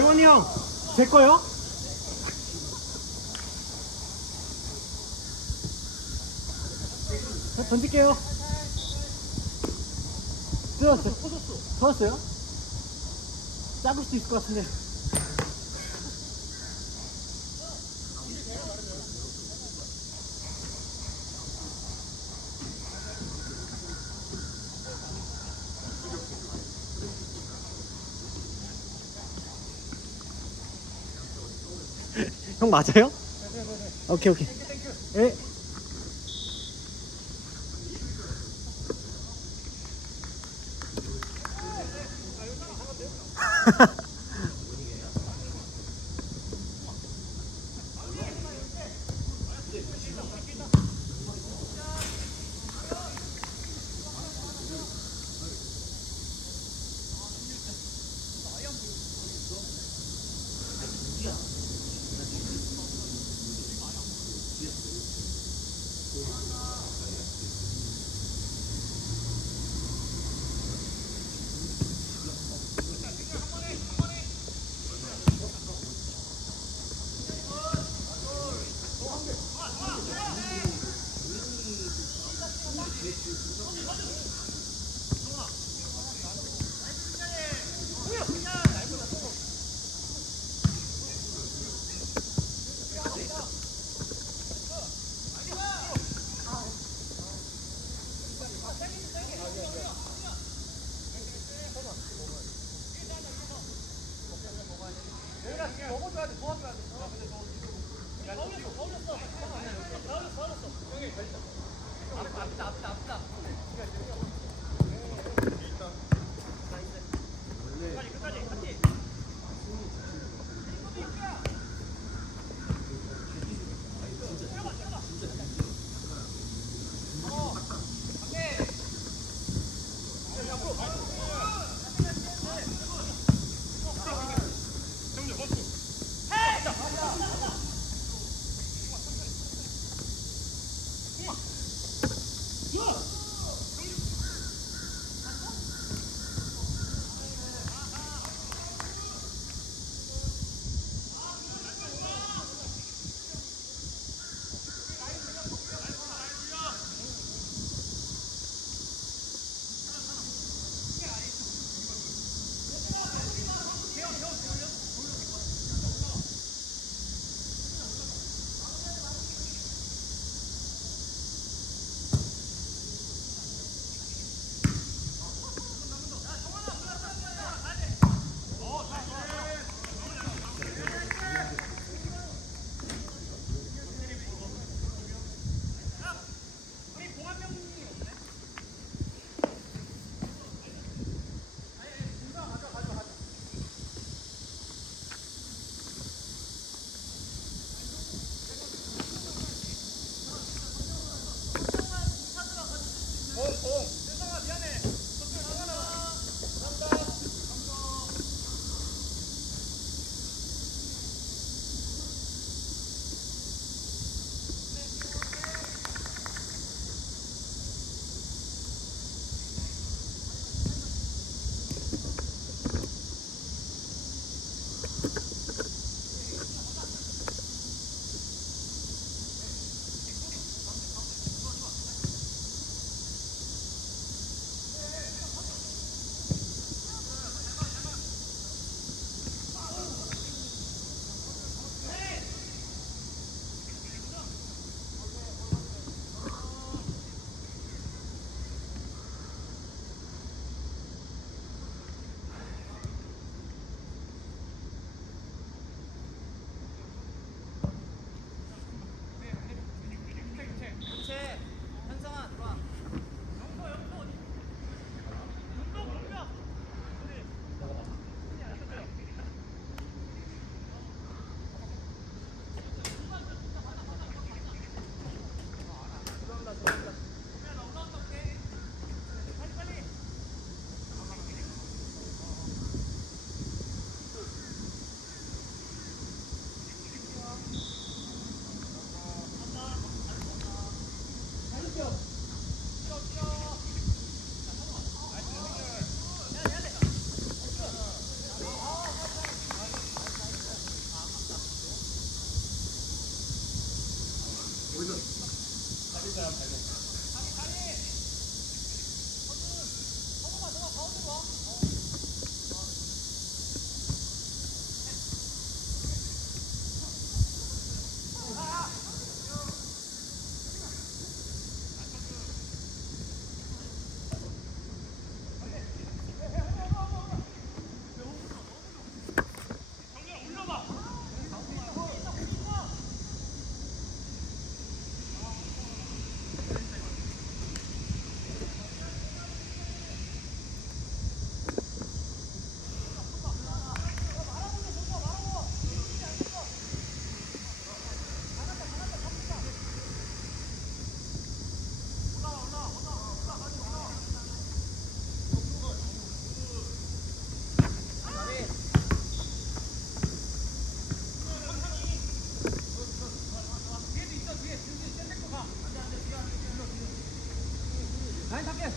재원이 형, 제 거요? 자, 던질게요. 들어왔어요. 터졌어요? 작을 수도 있을 것 같은데. 형 맞아요? 오케이 오케이. 예. 라인 탈게.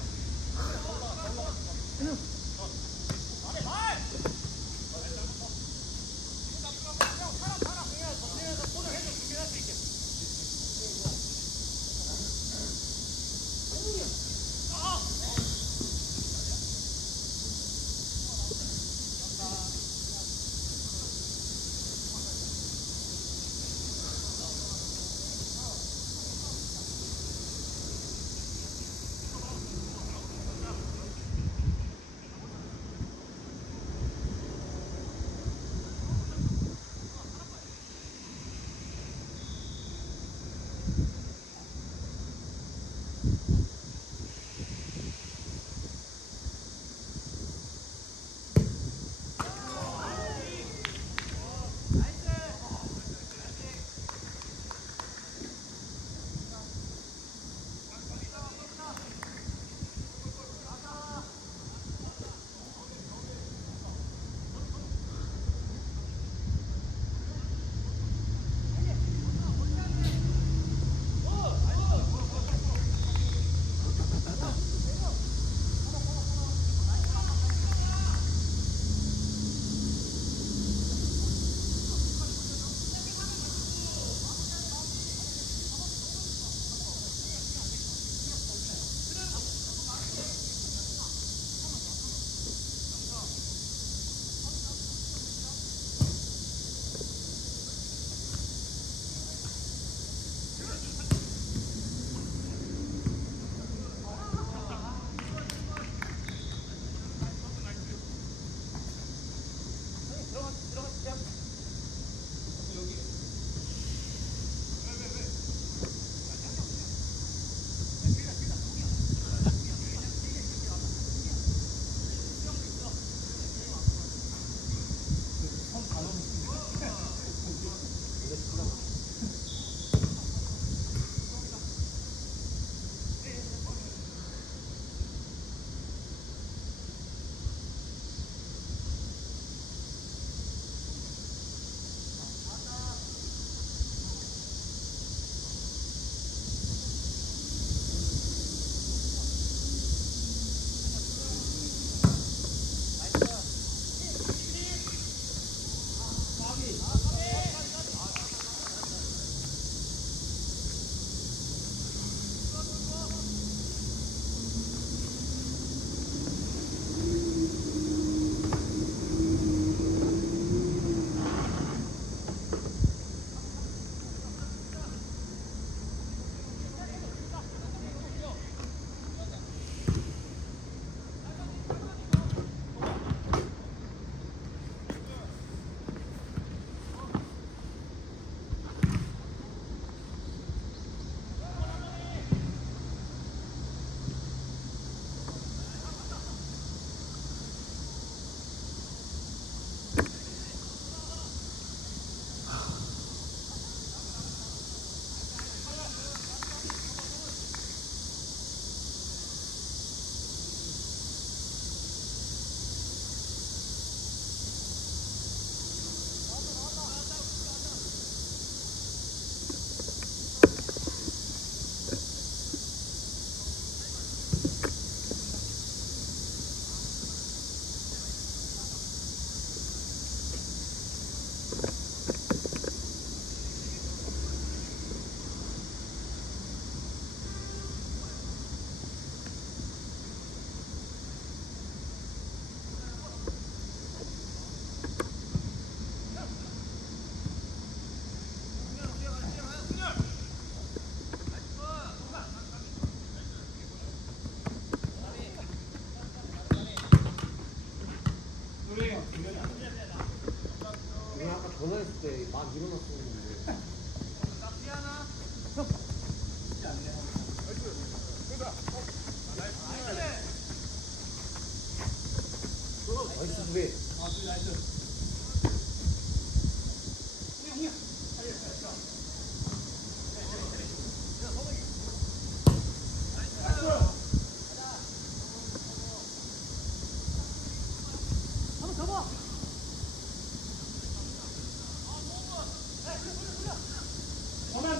두 개. 아, 두 개 나이스.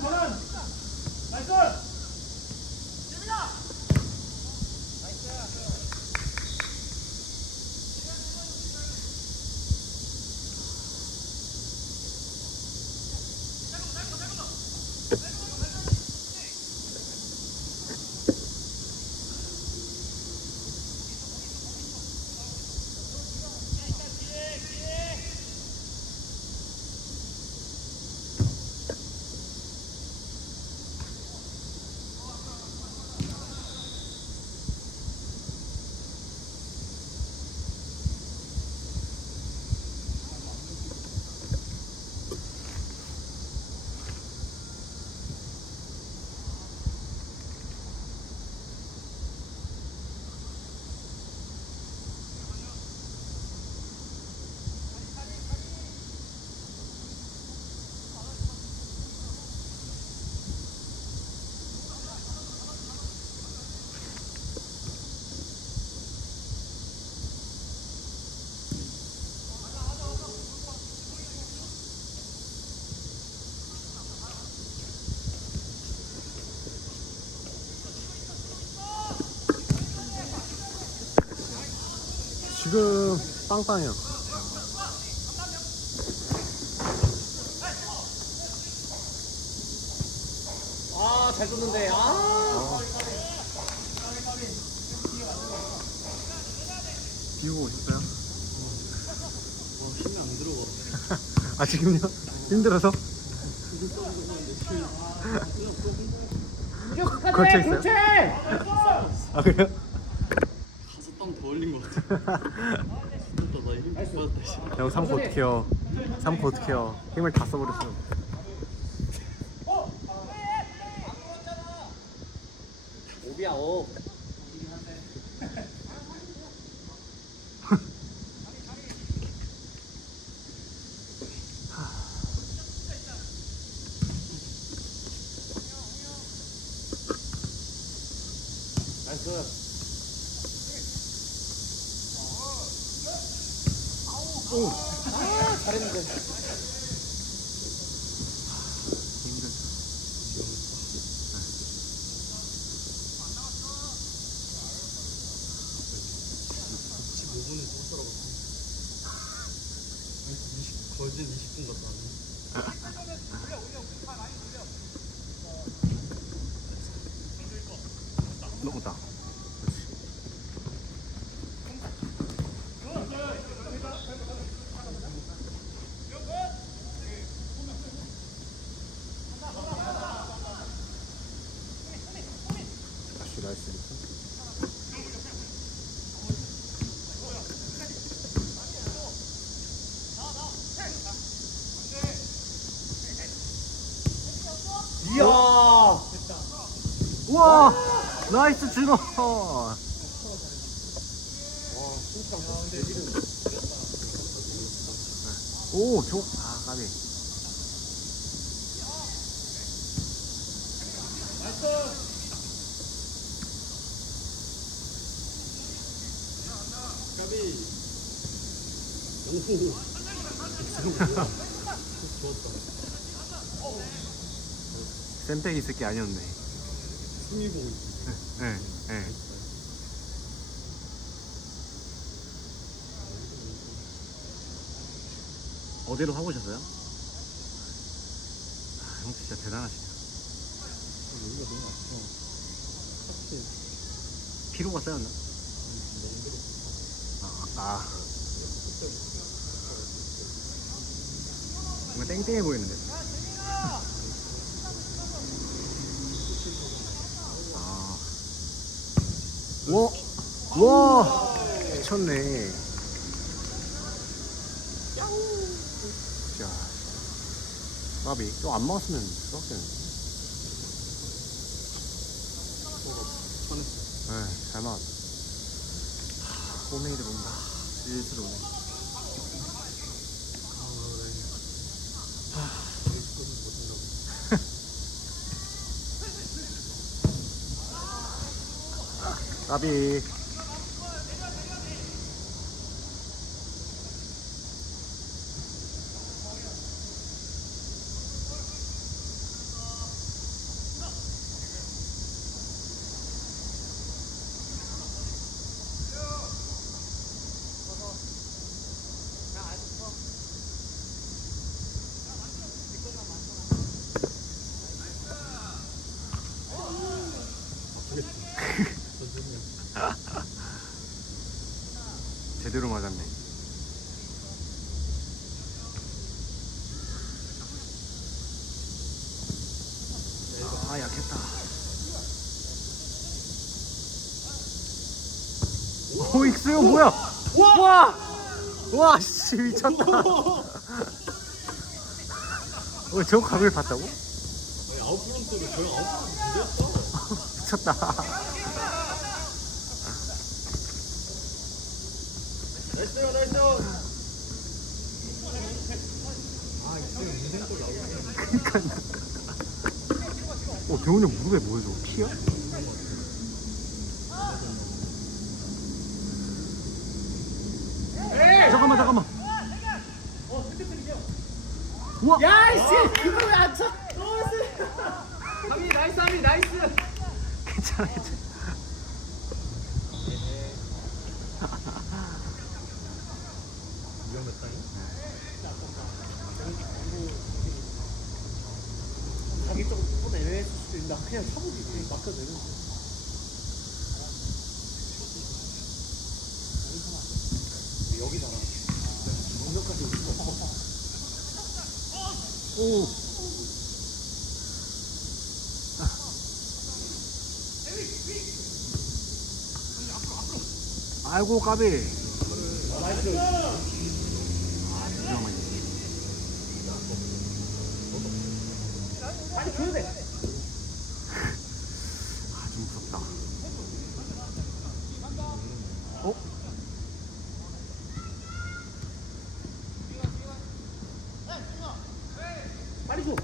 전환! 나이스! 지금 빵빵해요. 아, 잘 줬는데. 아. 비우고 오셨어요? 힘이 안 들어가. 아 지금요? 힘들어서? 걸쳐 있어요? 그렇지! 아 그래요? 가서 땀 더 흘린 것 같아. 진짜 나힘 받았다. 형 3코 어떡해요? 3코 어떡해요? 힘을 다 써버렸어. 오비야, 오. 나이스. 오. 아, 잘했는데. 힘들죠. 거진 20분 갔다 왔네. 너무다. 다시 나이스. 이야. 우와! 나이스 준호! 오, 아, 까비. 까비. 좋았다. 쌤백이 있을 게 아니었네. 숨이 보고 있어. 네, 네. 어디로 가보셨어요? 아, 형 진짜 대단하시네요. 여기가 너무 아파. 하트 피로가 쌓였나? 너무 힘들어. 아. 정말 땡땡해 보이는데? 아. 와! 와! 미쳤네. 자. 나비, 또 안 먹었으면 썩겠네. 편했어. 네, 잘 맞았어. 꼬맹이들 온다. 슬슬 오네. 까비. 제대로 맞았네. 아, 약했다. 오, 익수형 뭐야? 와! 와, 씨, 미쳤다. 저 각을 봤다고? 아웃프론트로 저형 아웃프론트 무대였어. 미쳤다. 나이스요 나이스. 아 이제 인생골 나오네. 그니까. 대훈이 형 무릎에 뭐야, 저거? 피야? 잠깐만. 우와! 야, 이씨! 그거 왜 안 쳐? 하미, 나이스, 하미, 나이스! 괜찮아. 자기 쪽보다 애매했을 수도 있는데 그냥 쳐보지. 막혀도 되는데. 여기잖아. 정면까지 오고. 오. 아이고, 까비. 나이스. 빨리 줘야 돼. 아주 무섭다. 어? 빨리 줘.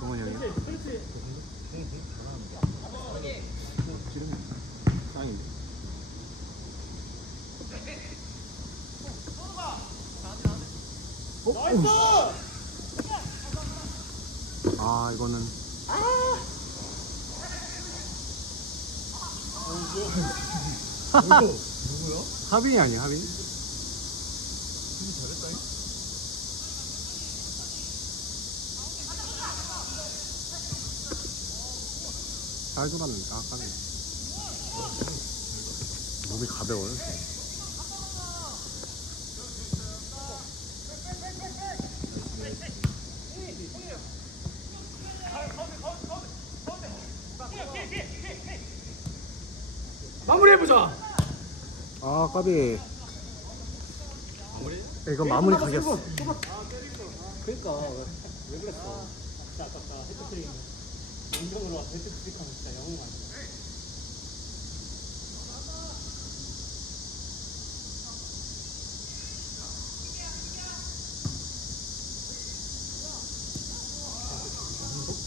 동원이 형이야? 그렇지. 짱인데? 나이스! 아, 이거는. 누구야? 하빈이 아니야, 하빈? 잘 돌았는데, 까비. 몸이 가벼워요. 마무리해보자! 아, 까비. 이건 마무리 각이었어. 그러니까 왜 그랬어? 진짜 아깝다. 헤드트릭 인정으로 와서 헤드트릭 하면 진짜 영웅 아니야.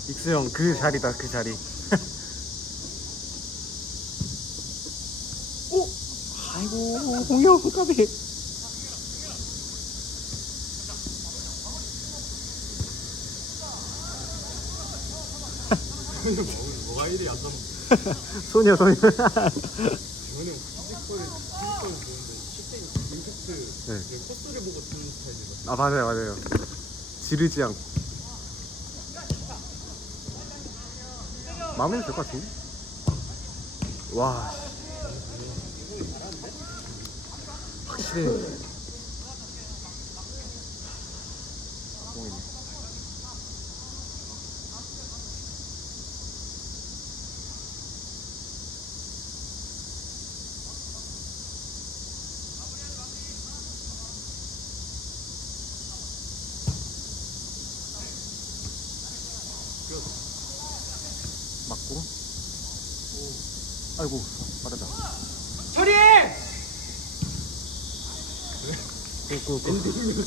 익수 형, 그 자리다, 그 자리. 오! 아이고, 홍영, 까비. 뭐가 이리 안 잡아. 소녀. 재현이 형 피지컬은 좋은데 실제 임팩트 네. 코스를 보고 치는 스타일이라. 아, 맞아요. 지르지 않고. 마무리 될 것 같은데? 와. 확실히. 맞고. 아이고, 빠르다. 처리해! 그